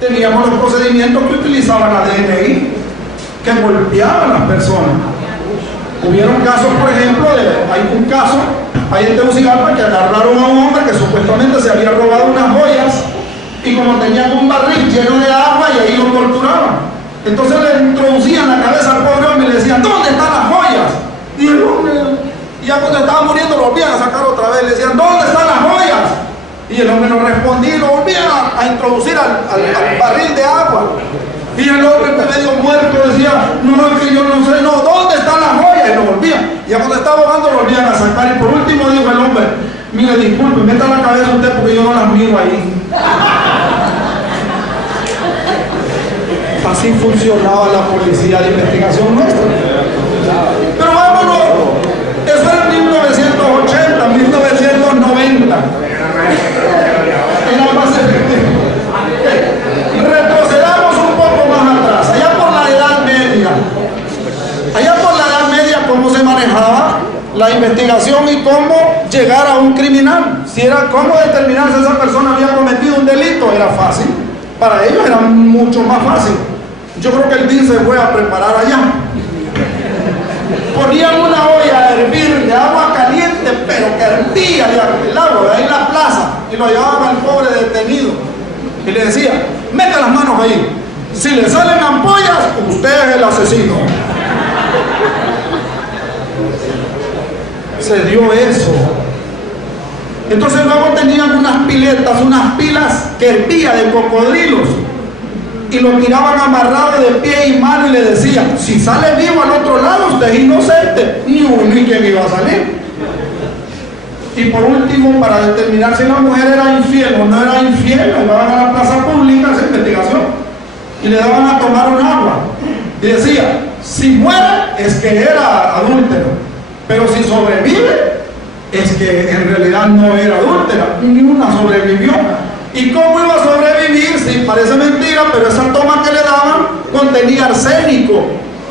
teníamos los procedimientos que utilizaban la DNI, que golpeaban a las personas. Hubieron casos, por ejemplo, hay un caso ahí en Tegucigalpa que agarraron a un hombre que supuestamente se había robado unas joyas, y como tenían un barril lleno de agua, y ahí lo torturaban. Entonces le introducían la cabeza al pobre hombre y le decían: ¿dónde están las joyas? Y el hombre, ya cuando estaba muriendo, lo volvían a sacar otra vez, le decían: ¿dónde están las joyas? Y el hombre no respondía y lo volvían a introducir al barril de agua. Y el hombre, medio muerto, decía: no, es que yo no sé, no, ¿dónde están las joyas? Y lo volvían. Y ya cuando estaba ahogando, lo volvían a sacar. Y por último dijo el hombre: mire, disculpe, meta la cabeza usted porque yo no las miro ahí. Así funcionaba la policía de investigación nuestra. Pero vámonos, eso era en 1980, 1990. Era más efectivo. Retrocedamos un poco más atrás, allá por la Edad Media. Allá por la Edad Media, cómo se manejaba la investigación y cómo llegar a un criminal. Si era cómo determinar si esa persona había cometido un delito, era fácil. Para ellos era mucho más fácil. Yo creo que el DIN se fue a preparar allá. Ponían una olla a hervir de agua caliente, pero que hervía el agua ahí en la plaza, y lo llevaban al pobre detenido y le decía: meta las manos ahí, si le salen ampollas, usted es el asesino. Se dio eso. Entonces luego tenían unas piletas, unas pilas que hervía de cocodrilos, y lo tiraban amarrado de pie y mano y le decían: si sale vivo al otro lado, usted es inocente. Ni uno ni quien iba a salir. Y por último, para determinar si la mujer era infiel o no era infiel, la llevaban a la plaza pública a hacer investigación y le daban a tomar un agua y decía: si muere es que era adúltero, pero si sobrevive es que en realidad no era adúltera. Ni una sobrevivió. ¿Y cómo iba a sobrevivir? Sí, parece mentira, pero esa toma que le daban contenía arsénico.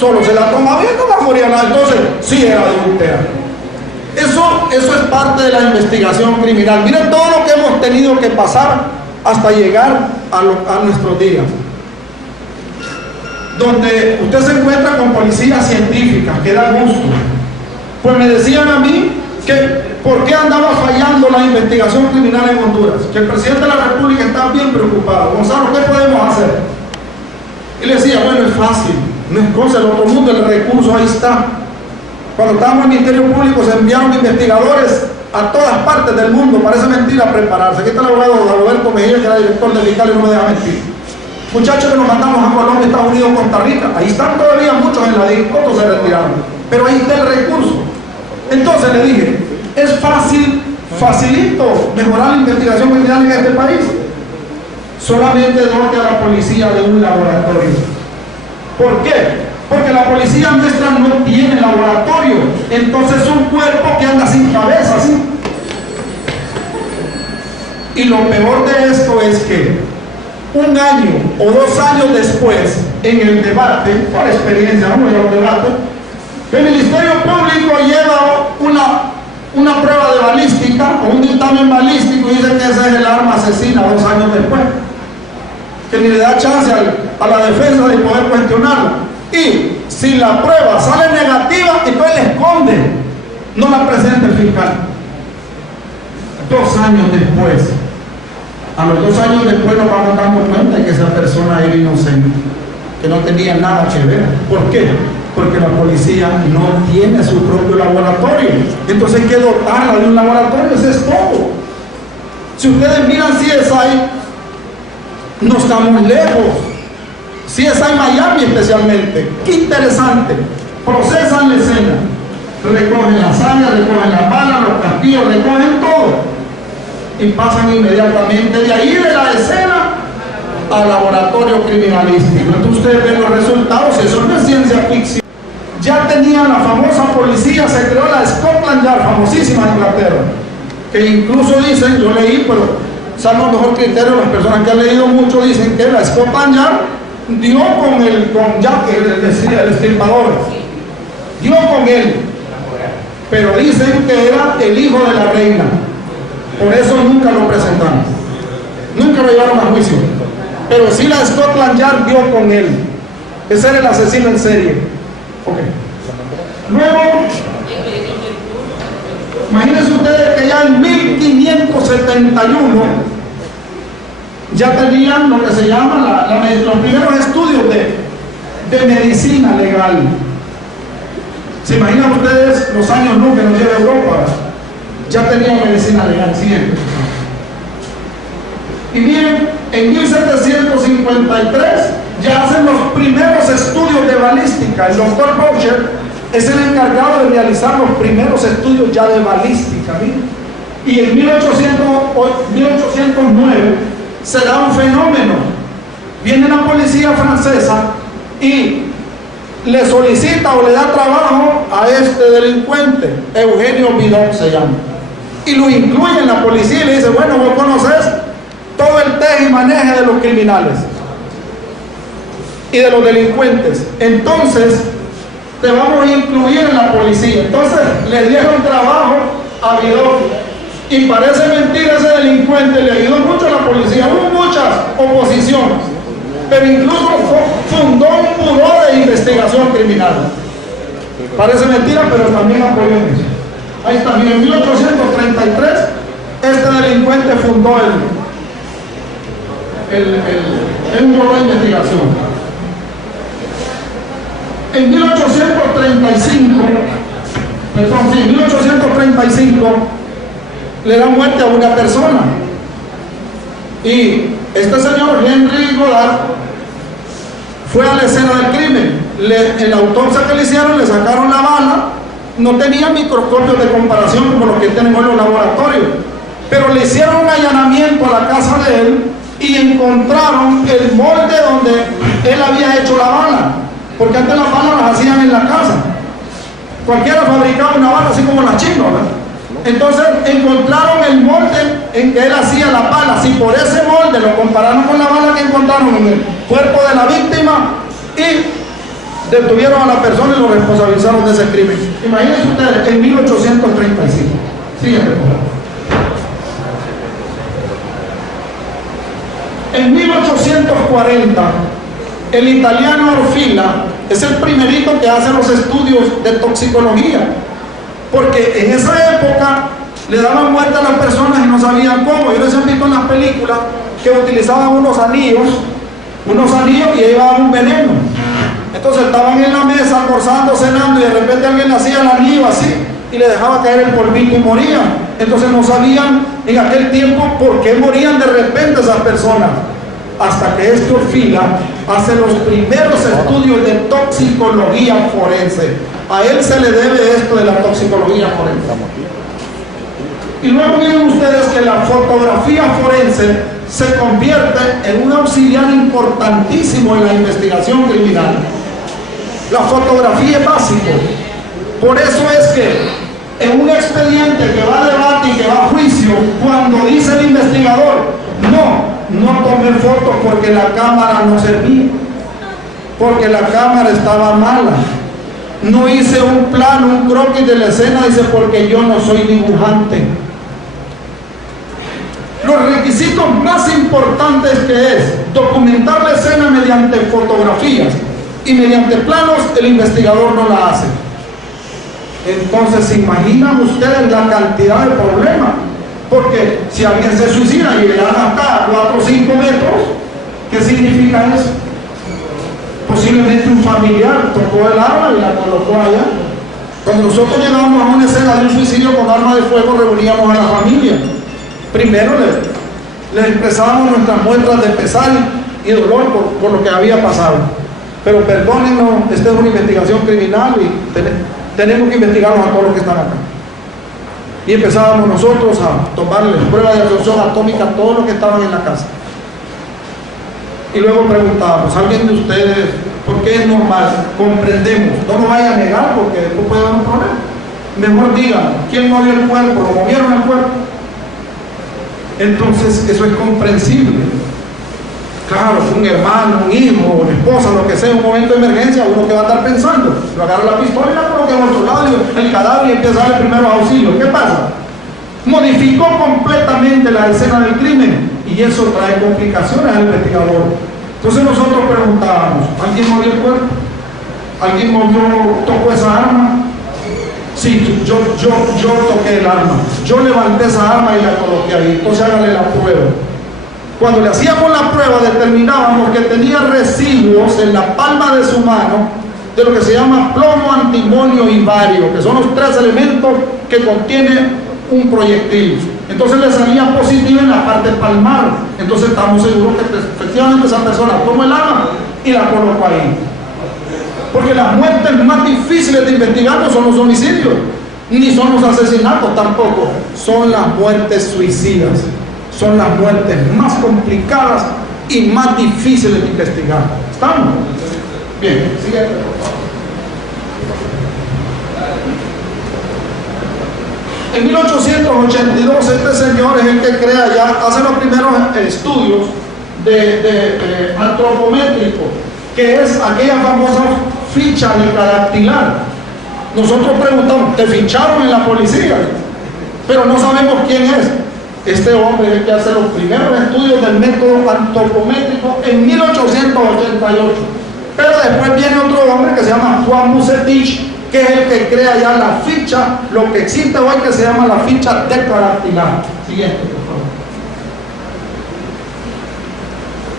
Solo se la tomaba y no la moría nada. Entonces, sí era adúltera. Eso es parte de la investigación criminal. Miren todo lo que hemos tenido que pasar hasta llegar a nuestros días. Donde usted se encuentra con policías científicas, que da gusto. Pues me decían a mí que por qué andaba fallando la investigación criminal en Honduras, que el presidente de la República estaba bien preocupado. Gonzalo, ¿qué podemos hacer? Y le decía: bueno, es fácil, no es cosa del otro mundo, el recurso ahí está. Cuando estábamos en el Ministerio Público se enviaron investigadores a todas partes del mundo, parece mentira, a prepararse. Aquí está el abogado Roberto Mejía, que era director del fiscal, y no me deja mentir. Muchachos que nos mandamos a Colombia, Estados Unidos, Costa Rica, ahí están todavía muchos en la DIC, otros se retiraron, pero ahí está el recurso. Entonces le dije: es fácil, facilito mejorar la investigación criminal en este país. Solamente dote a la policía de un laboratorio. ¿Por qué? Porque la policía nuestra no tiene laboratorio. Entonces es un cuerpo que anda sin cabeza, ¿sí? Y lo peor de esto es que un año o 2 años después, en el debate, por experiencia, no voy a un debate, el Ministerio Público lleva una prueba de balística o un dictamen balístico y dice que ese es el arma asesina 2 años después, que ni le da chance a la defensa de poder cuestionarla. Y si la prueba sale negativa, entonces le esconde, no la presenta el fiscal. 2 años después, a los 2 años después nos vamos dando cuenta de que esa persona era inocente, que no tenía nada que ver. ¿Por qué? Porque la policía no tiene su propio laboratorio. Entonces hay que dotarla de un laboratorio, eso es todo. Si ustedes miran CSI, no estamos lejos. CSI Miami especialmente, qué interesante. Procesan la escena, recogen la sangre, recogen las balas, los casquillos, recogen todo y pasan inmediatamente de ahí de la escena al laboratorio criminalístico. Entonces ustedes ven los resultados, eso no es ciencia ficción. Ya tenían la famosa policía, se creó la Scotland Yard, famosísima en Inglaterra, que incluso dicen, yo leí, pero salvo mejor criterio, las personas que han leído mucho dicen que la Scotland Yard dio con Jack, el estilpador, dio con él, pero dicen que era el hijo de la reina, por eso nunca lo presentaron, nunca lo llevaron a juicio. pero sí la Scotland Yard dio con él. Ese era el asesino en serie. Okay. Luego, imagínense ustedes que ya en 1571 ya tenían lo que se llama los primeros estudios de medicina legal. ¿Se imaginan ustedes los años luz que nos lleva Europa? Ya tenían medicina legal. Siguiente. Y miren, en 1753 ya hacen los primeros estudios de balística. El doctor Boucher es el encargado de realizar los primeros estudios ya de balística. Miren. Y en 1809 se da un fenómeno. Viene la policía francesa y le solicita o le da trabajo a este delincuente, Eugenio Vidal se llama, y lo incluye en la policía y le dice, bueno, vos conoces todo el teje y maneje de los criminales y de los delincuentes, entonces te vamos a incluir en la policía. Entonces le dieron trabajo a Vidal, y parece mentira, ese delincuente le ayudó mucho a la policía. Hubo muchas oposiciones, pero incluso fundó un buró de investigación criminal. Parece mentira, pero también apoyó en eso. Ahí está, en 1833 este delincuente fundó el buró de investigación. En 1835 le da muerte a una persona, y este señor Henry Godard fue a la escena del crimen. En la autopsia que le hicieron, le sacaron la bala. No tenía microscopios de comparación como los que tienen hoy los laboratorios, pero le hicieron un allanamiento a la casa de él y encontraron el molde donde él había hecho la bala, porque antes las balas las hacían en la casa. Cualquiera fabricaba una bala así como la china, ¿verdad? Entonces encontraron el molde en que él hacía la bala. Si por ese molde lo compararon con la bala que encontraron en el cuerpo de la víctima, y detuvieron a la persona y lo responsabilizaron de ese crimen. Imagínense ustedes, en 1835. Siguiente, por favor. En 1840, el italiano Orfila es el primerito que hace los estudios de toxicología, porque en esa época le daban muerte a las personas y no sabían cómo. Yo les he visto en las películas que utilizaban unos anillos y llevaban un veneno. Entonces estaban en la mesa almorzando, cenando, y de repente alguien le hacía el anillo así y le dejaba caer el polvito y morían. Entonces no sabían en aquel tiempo por qué morían de repente esas personas, hasta que este Orfila hace los primeros estudios de toxicología forense. A él se le debe esto de la toxicología forense. Y luego miren ustedes que la fotografía forense se convierte en un auxiliar importantísimo en la investigación criminal. La fotografía es básica. Por eso es que en un expediente que va a debate y que va a juicio, cuando dice el investigador, no tomé fotos porque la cámara no servía, porque la cámara estaba mala, no hice un plano, un croquis de la escena, dice, porque yo no soy dibujante. Los requisitos más importantes que es documentar la escena mediante fotografías y mediante planos, el investigador no la hace. Entonces, ¿se imaginan ustedes la cantidad de problemas? Porque si alguien se suicida y le dan hasta 4 o 5 metros, ¿qué significa eso? Posiblemente un familiar tocó el arma y la colocó allá. Cuando nosotros llegábamos a una escena de un suicidio con arma de fuego, reuníamos a la familia. Primero les expresábamos nuestras muestras de pesar y dolor por lo que había pasado. Pero perdónennos, esta es una investigación criminal y tenemos que investigarnos a todos los que están acá. Y empezábamos nosotros a tomarles pruebas de reacción atómica a todos los que estaban en la casa. Y luego preguntábamos, ¿alguien de ustedes, por qué es normal? Comprendemos, no nos vaya a negar porque después puede haber un problema. Mejor digan, ¿quién movió el cuerpo? ¿Lo movieron el cuerpo? Entonces eso es comprensible. Claro, un hermano, un hijo, una esposa, lo que sea, en un momento de emergencia, uno que va a estar pensando, lo agarra la pistola y la coloca en otro lado, el cadáver, y empieza a dar el primer auxilio. ¿Qué pasa? Modificó completamente la escena del crimen, y y eso trae complicaciones al investigador. Entonces nosotros preguntábamos, ¿alguien movió el cuerpo? ¿Alguien tocó esa arma? Sí, yo toqué el arma, yo levanté esa arma y la coloqué ahí, entonces hágale la prueba. Cuando le hacíamos la prueba determinábamos que tenía residuos en la palma de su mano de lo que se llama plomo, antimonio y bario, que son los 3 elementos que contiene un proyectil. Entonces le salía positivo en la parte palmar, entonces estamos seguros que efectivamente esa persona tomó el arma y la colocó ahí. Porque las muertes más difíciles de investigar no son los homicidios, ni son los asesinatos tampoco, son las muertes suicidas. Son las muertes más complicadas y más difíciles de investigar. ¿Estamos? Bien, siguiente, por favor. En 1882 este señor es el que crea ya, hace los primeros estudios de antropométrico, que es aquella famosa ficha decadactilar. Nosotros preguntamos, ¿te ficharon en la policía? Pero no sabemos quién es. Este hombre es el que hace los primeros estudios del método antropométrico en 1888. Pero después viene otro hombre que se llama Juan Musetich, que es el que crea ya la ficha, lo que existe hoy que se llama la ficha decadactilar. Siguiente, por favor.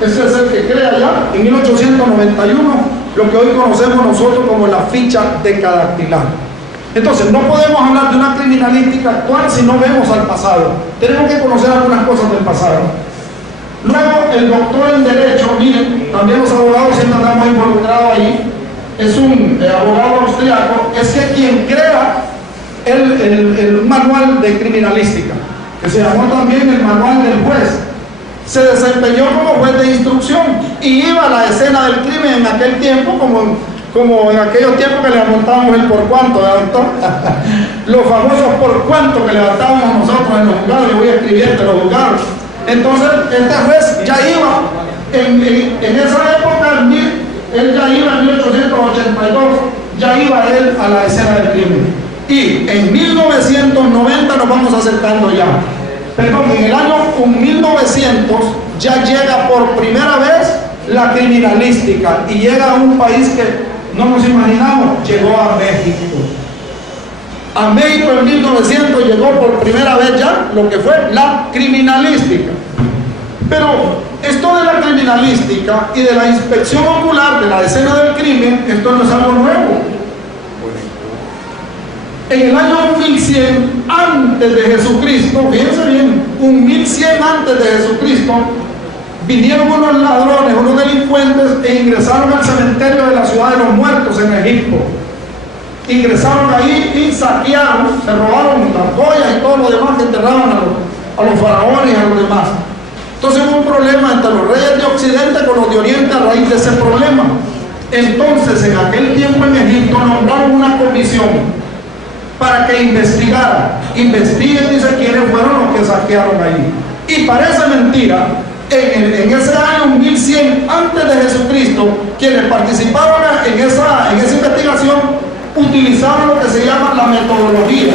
Ese es el que crea ya en 1891 lo que hoy conocemos nosotros como la ficha decadactilar. Entonces, no podemos hablar de una criminalística actual si no vemos al pasado. Tenemos que conocer algunas cosas del pasado. Luego, el doctor en Derecho, miren, también los abogados siempre estamos involucrados ahí, es un abogado austriaco, es que quien crea el manual de criminalística, que se llamó también el manual del juez. Se desempeñó como juez de instrucción y iba a la escena del crimen en aquel tiempo como en aquellos tiempos que levantábamos el por cuánto, doctor. Los famosos por cuánto que levantábamos nosotros en los juzgados, yo voy a escribirte los juzgados. Entonces, este juez ya iba, en esa época, él ya iba en 1882, ya iba él a la escena del crimen. Y en 1990 nos vamos acercando ya. Perdón, en el año 1900 ya llega por primera vez la criminalística y llega a un país que no nos imaginamos, llegó a México. A México en 1900 llegó por primera vez ya lo que fue la criminalística. Pero esto de la criminalística y de la inspección ocular de la escena del crimen, esto no es algo nuevo. En el año 1100 antes de Jesucristo, fíjense bien, 1100 antes de Jesucristo, vinieron unos ladrones, unos delincuentes e ingresaron al cementerio de la ciudad de los muertos en Egipto. Ingresaron ahí y saquearon, se robaron las joyas y todo lo demás que enterraban a los faraones y a los demás. Entonces hubo un problema entre los reyes de Occidente con los de Oriente a raíz de ese problema. Entonces en aquel tiempo en Egipto nombraron una comisión para que investiguen, dice, quiénes fueron los que saquearon ahí. Y parece mentira, en ese año 1100 antes de Jesucristo, quienes participaron en esa investigación utilizaron lo que se llama la metodología.